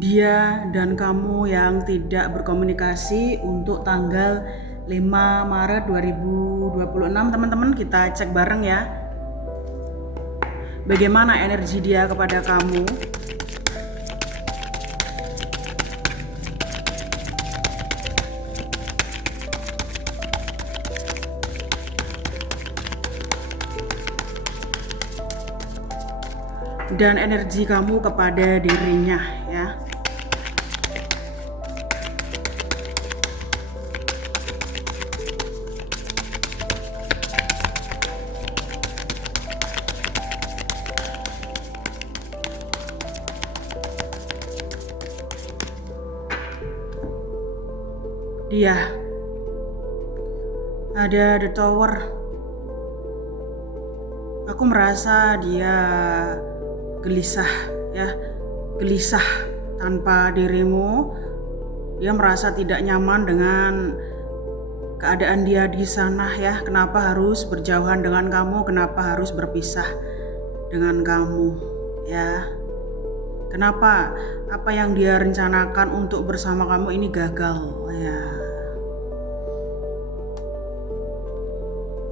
dia dan kamu yang tidak berkomunikasi untuk tanggal 5 Maret 2026. Teman-teman, kita cek bareng ya. Bagaimana energi dia kepada kamu? Dan energi kamu kepada dirinya ya. Dia ada the tower. Aku merasa dia gelisah ya, gelisah tanpa dirimu. Dia merasa tidak nyaman dengan keadaan dia di sana ya. Kenapa harus berjauhan dengan kamu? Kenapa harus berpisah dengan kamu ya? Kenapa apa yang dia rencanakan untuk bersama kamu ini gagal ya?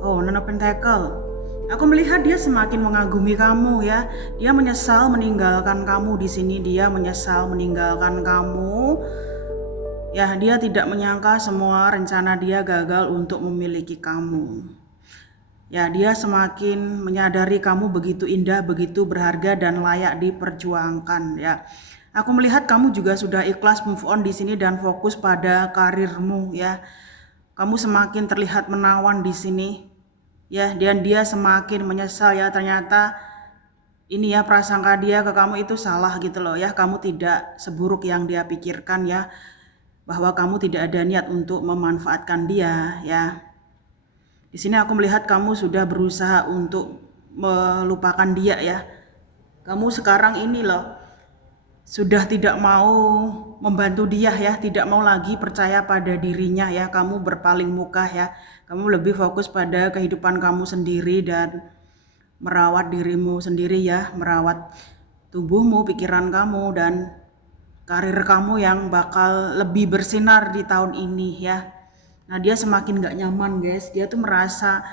Oh, Nine of Pentacles. Aku melihat dia semakin mengagumi kamu ya. Dia menyesal meninggalkan kamu di sini. Dia menyesal meninggalkan kamu. Ya, dia tidak menyangka semua rencana dia gagal untuk memiliki kamu. Ya, dia semakin menyadari kamu begitu indah, begitu berharga dan layak diperjuangkan ya. Aku melihat kamu juga sudah ikhlas move on di sini dan fokus pada karirmu ya. Kamu semakin terlihat menawan di sini. Ya, dan dia semakin menyesal ya, ternyata ini ya prasangka dia ke kamu itu salah gitu loh ya. Kamu tidak seburuk yang dia pikirkan ya, bahwa kamu tidak ada niat untuk memanfaatkan dia ya. Di sini aku melihat kamu sudah berusaha untuk melupakan dia ya. Kamu sekarang ini loh sudah tidak mau membantu dia ya, tidak mau lagi percaya pada dirinya ya. Kamu berpaling muka ya. Kamu lebih fokus pada kehidupan kamu sendiri dan merawat dirimu sendiri ya, merawat tubuhmu, pikiran kamu dan karir kamu yang bakal lebih bersinar di tahun ini ya. Nah, dia semakin gak nyaman guys. Dia tuh merasa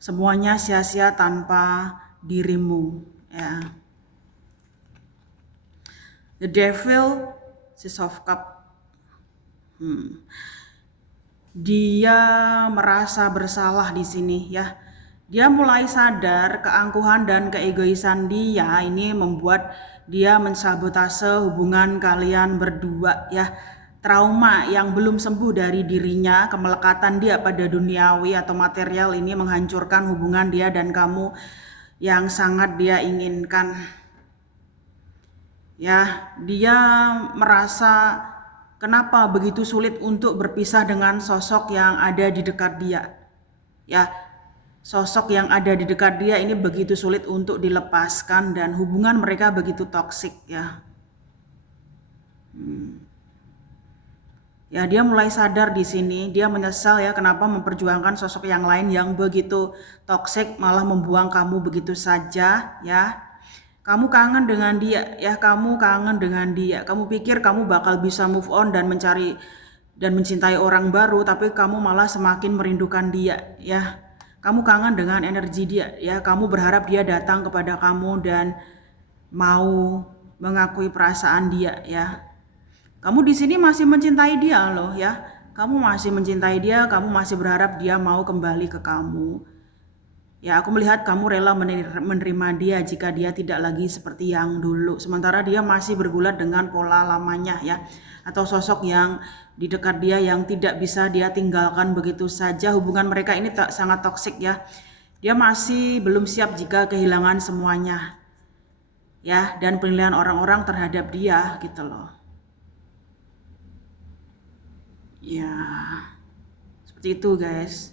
semuanya sia-sia tanpa dirimu ya. The Devil, Six of Cups. Dia merasa bersalah di sini ya. Dia mulai sadar keangkuhan dan keegoisan dia ini membuat dia mensabotase hubungan kalian berdua ya. Trauma yang belum sembuh dari dirinya, kemelekatan dia pada duniawi atau material ini menghancurkan hubungan dia dan kamu yang sangat dia inginkan. Ya, dia merasa kenapa begitu sulit untuk berpisah dengan sosok yang ada di dekat dia. Ya, sosok yang ada di dekat dia ini begitu sulit untuk dilepaskan dan hubungan mereka begitu toksik ya. Ya, dia mulai sadar di sini, dia menyesal ya kenapa memperjuangkan sosok yang lain yang begitu toksik malah membuang kamu begitu saja ya. Kamu kangen dengan dia ya, kamu kangen dengan dia. Kamu pikir kamu bakal bisa move on dan mencari dan mencintai orang baru, tapi kamu malah semakin merindukan dia ya. Kamu kangen dengan energi dia ya. Kamu berharap dia datang kepada kamu dan mau mengakui perasaan dia ya. Kamu di sini masih mencintai dia loh ya. Kamu masih mencintai dia, kamu masih berharap dia mau kembali ke kamu. Ya, aku melihat kamu rela menerima dia jika dia tidak lagi seperti yang dulu. Sementara dia masih bergulat dengan pola lamanya ya. Atau sosok yang di dekat dia yang tidak bisa dia tinggalkan begitu saja. Hubungan mereka ini sangat toksik ya. Dia masih belum siap jika kehilangan semuanya. Ya, dan penilaian orang-orang terhadap dia gitu loh. Ya, seperti itu guys.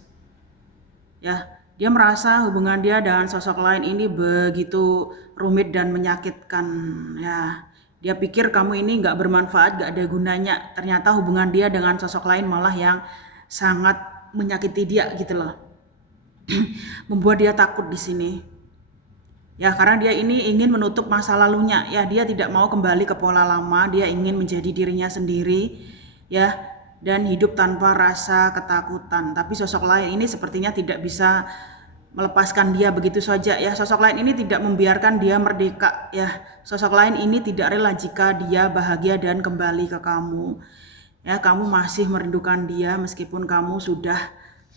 Ya, dia merasa hubungan dia dengan sosok lain ini begitu rumit dan menyakitkan ya. Dia pikir kamu ini gak bermanfaat, gak ada gunanya. Ternyata hubungan dia dengan sosok lain malah yang sangat menyakiti dia gitu loh. Membuat dia takut di sini. Ya, karena dia ini ingin menutup masa lalunya. Ya, dia tidak mau kembali ke pola lama, dia ingin menjadi dirinya sendiri, ya, dan hidup tanpa rasa ketakutan. Tapi sosok lain ini sepertinya tidak bisa melepaskan dia begitu saja, ya. Sosok lain ini tidak membiarkan dia merdeka, ya. Sosok lain ini tidak rela jika dia bahagia dan kembali ke kamu. Ya, kamu masih merindukan dia meskipun kamu sudah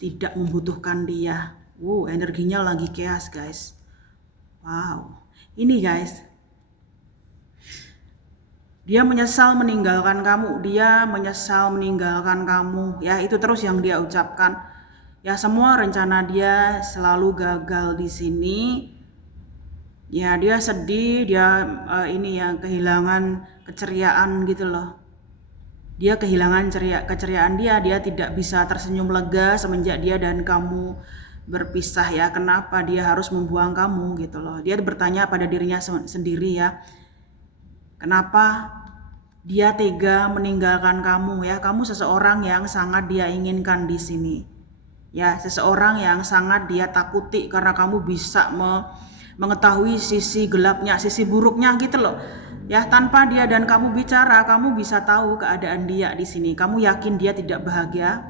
tidak membutuhkan dia. Energinya lagi chaos, guys. Wow, ini guys, dia menyesal meninggalkan kamu, dia menyesal meninggalkan kamu, ya itu terus yang dia ucapkan. Ya semua rencana dia selalu gagal di sini. Ya dia sedih, dia ini ya kehilangan keceriaan gitu loh. Dia kehilangan keceriaan dia tidak bisa tersenyum lega semenjak dia dan kamu berpisah, ya. Kenapa dia harus membuang kamu gitu loh. Dia bertanya pada dirinya sendiri, ya. Kenapa dia tega meninggalkan kamu, ya. Kamu seseorang yang sangat dia inginkan di sini. Ya, seseorang yang sangat dia takuti karena kamu bisa mengetahui sisi gelapnya, sisi buruknya gitu loh. Ya, tanpa dia dan kamu bicara, kamu bisa tahu keadaan dia di sini. Kamu yakin dia tidak bahagia?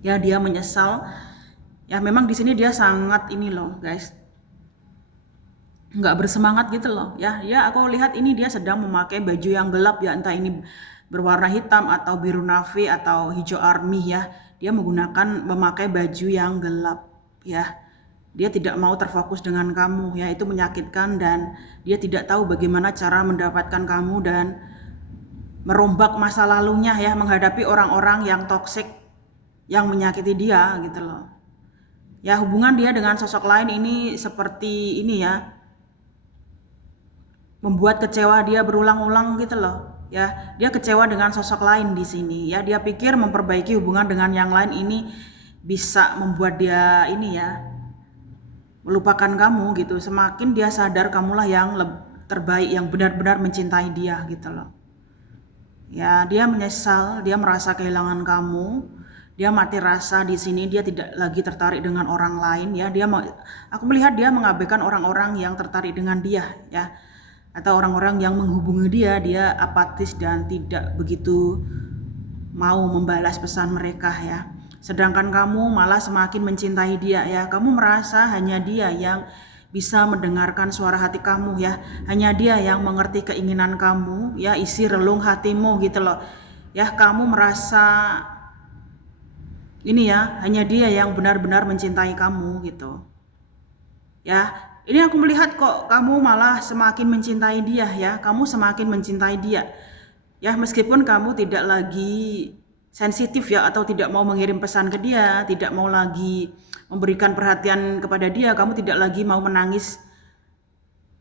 Ya, dia menyesal. Ya, memang di sini dia sangat ini loh, guys. Nggak bersemangat gitu loh. Ya, aku lihat ini dia sedang memakai baju yang gelap, ya, entah ini berwarna hitam atau biru navy atau hijau army, ya. Dia memakai baju yang gelap, ya. Dia tidak mau terfokus dengan kamu, ya, itu menyakitkan dan dia tidak tahu bagaimana cara mendapatkan kamu dan merombak masa lalunya, ya, menghadapi orang-orang yang toksik yang menyakiti dia gitu loh. Ya, hubungan dia dengan sosok lain ini seperti ini, ya, membuat kecewa dia berulang-ulang gitu loh. Ya, dia kecewa dengan sosok lain di sini, ya. Dia pikir memperbaiki hubungan dengan yang lain ini bisa membuat dia ini, ya, melupakan kamu gitu. Semakin dia sadar kamulah yang terbaik, yang benar-benar mencintai dia gitu loh. Ya, dia menyesal, dia merasa kehilangan kamu. Dia mati rasa di sini, dia tidak lagi tertarik dengan orang lain, ya. Aku melihat dia mengabaikan orang-orang yang tertarik dengan dia, ya. Atau orang-orang yang menghubungi dia apatis dan tidak begitu mau membalas pesan mereka, ya. Sedangkan kamu malah semakin mencintai dia, ya. Kamu merasa hanya dia yang bisa mendengarkan suara hati kamu, ya. Hanya dia yang mengerti keinginan kamu, ya, isi relung hatimu gitu loh. Ya, kamu merasa ini, ya, hanya dia yang benar-benar mencintai kamu gitu. Ya, ini aku melihat kok kamu malah semakin mencintai dia, ya. Kamu semakin mencintai dia. Ya, meskipun kamu tidak lagi sensitif, ya, atau tidak mau mengirim pesan ke dia, tidak mau lagi memberikan perhatian kepada dia, kamu tidak lagi mau menangis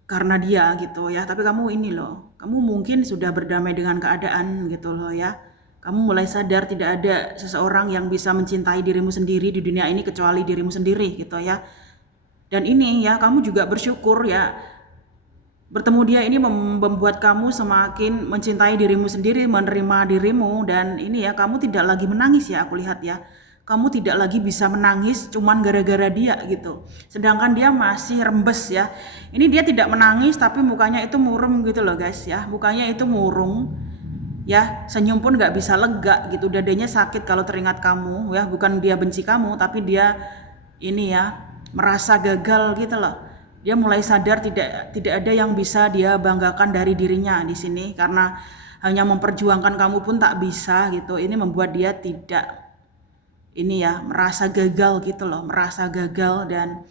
karena dia gitu, ya. Tapi kamu ini loh, kamu mungkin sudah berdamai dengan keadaan gitu loh, ya. Kamu mulai sadar tidak ada seseorang yang bisa mencintai dirimu sendiri di dunia ini kecuali dirimu sendiri gitu, ya. Dan ini, ya, kamu juga bersyukur, ya, bertemu dia ini membuat kamu semakin mencintai dirimu sendiri, menerima dirimu, dan ini, ya, kamu tidak lagi menangis, ya, aku lihat, ya. Kamu tidak lagi bisa menangis cuman gara-gara dia gitu. Sedangkan dia masih rembes, ya. Ini dia tidak menangis tapi mukanya itu murung gitu loh, guys, ya. Mukanya itu murung. Ya, senyum pun nggak bisa lega gitu, dadanya sakit kalau teringat kamu, ya. Bukan dia benci kamu, tapi dia ini, ya, merasa gagal gitu loh. Dia mulai sadar tidak ada yang bisa dia banggakan dari dirinya di sini karena hanya memperjuangkan kamu pun tak bisa gitu. Ini membuat dia tidak ini, ya, merasa gagal gitu loh, merasa gagal dan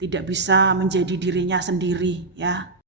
tidak bisa menjadi dirinya sendiri, ya.